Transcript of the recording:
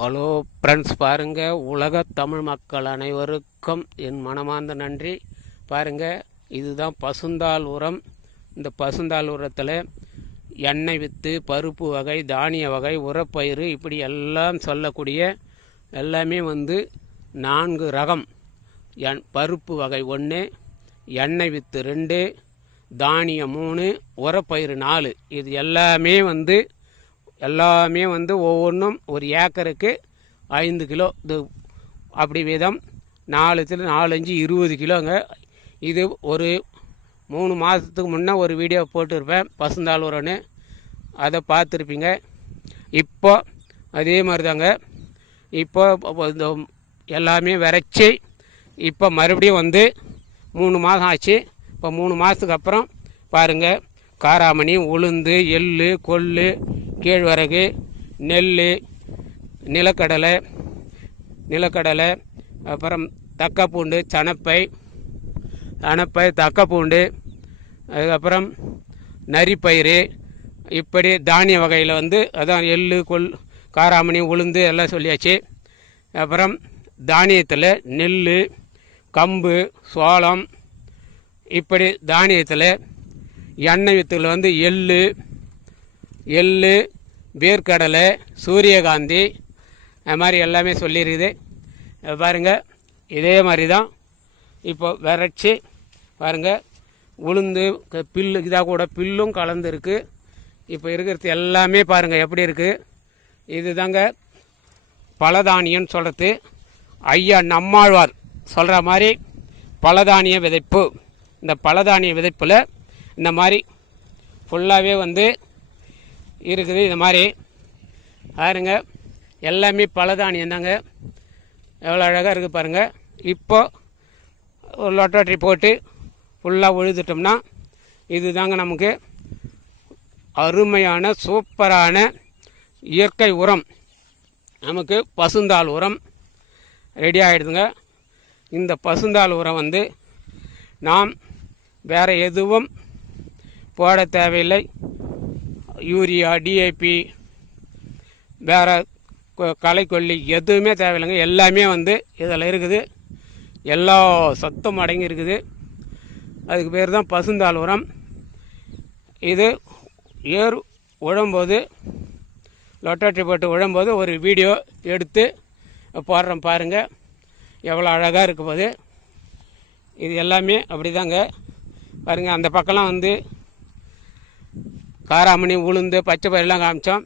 Hello friends பாருங்கள் உலக தமிழ் மக்கள் அனைவருக்கும் என் மனமார்ந்த நன்றி. பாருங்கள் இதுதான் பசுந்தாள் உரம். இந்த பசுந்தாள் உரத்தில் எண்ணெய் வித்து பருப்பு வகை தானிய வகை உரப்பயிறு இப்படி எல்லாம் சொல்லக்கூடிய எல்லாமே வந்து நான்கு ரகம். என் பருப்பு வகை ஒன்று எண்ணெய் வித்து ரெண்டு தானியம் மூணு உரப்பயிறு நாலு. இது எல்லாமே வந்து எல்லாமே வந்து ஒவ்வொன்றும் ஒரு ஏக்கருக்கு ஐந்து கிலோ. இது அப்படி வீதம் நாலுத்தில் நாலஞ்சு இருபது கிலோங்க. இது ஒரு மூணு மாதத்துக்கு முன்னே ஒரு வீடியோ போட்டிருப்பேன். பசுந்தாள் உரம்னு அதை பார்த்துருப்பீங்க. இப்போ அதே மாதிரி தாங்க இப்போ இந்த எல்லாமே விரைச்சி இப்போ மறுபடியும் வந்து மூணு மாதம் ஆச்சு. இப்போ மூணு மாதத்துக்கு அப்புறம் பாருங்கள் காராமணி உளுந்து எள் கொள்ளு கேழ்வரகு நெல் நிலக்கடலை நிலக்கடலை அப்புறம் தக்கப்பூண்டு சணப்பை சனப்பை தக்கப்பூண்டு அதுக்கப்புறம் நரிப்பயிறு இப்படி தானிய வகையில் வந்து அதான் எள்ளு கொள் காராமணி உளுந்து எல்லாம் சொல்லியாச்சு. அப்புறம் தானியத்தில் நெல் கம்பு சோளம் இப்படி தானியத்தில் எண்ணெய் வித்துகள் வந்து எள்ளு எள்ளு வேர்க்கடலை சூரியகாந்தி அது மாதிரி எல்லாமே சொல்லியிருக்குது பாருங்கள் இதே மாதிரி தான் இப்போ விரைச்சி பாருங்கள் உளுந்து பில்லு இதாக கூட பில்லும் கலந்துருக்கு. இப்போ இருக்கிறது எல்லாமே பாருங்கள் எப்படி இருக்குது இது தாங்க பலதானியம்னு சொல்கிறது ஐயா நம்மாழ்வார் சொல்கிற மாதிரி பலதானிய விதைப்பு. இந்த பலதானிய விதைப்பில் இந்த மாதிரி ஃபுல்லாகவே வந்து இருக்குது இது மாதிரி. பாருங்க எல்லாமே பழதானியம் தாங்க எவ்வளோ அழகாக இருக்குது பாருங்கள் இப்போ ஒரு லொட்டாட்ரி போட்டு ஃபுல்லாக உழுதுட்டோம்னா இது தாங்க நமக்கு அருமையான சூப்பரான இயற்கை உரம். நமக்கு பசுந்தாள் உரம் ரெடி ஆகிடுதுங்க இந்த பசுந்தாள் உரம் வந்து நாம் வேறு எதுவும் போட தேவையில்லை. யூரியா டிஏபி வேறு களைக்கொல்லி எதுவுமே தேவையில்லைங்க. எல்லாமே வந்து இதில் இருக்குது. எல்லா சத்தும் அடங்கி இருக்குது. அதுக்கு பேர் தான் பசுந்தாள் உரம் இது ஏர் உழும்போது லொட்டாட்டி போட்டு உழும்போது ஒரு வீடியோ எடுத்து போடுறோம் பாருங்கள் எவ்வளோ அழகாக இருக்கு போது. இது எல்லாமே அப்படிதாங்க. பாருங்கள் அந்த பக்கம்லாம் வந்து காராமணி உளுந்து பச்சை பயிரெலாம் காமிச்சோம்.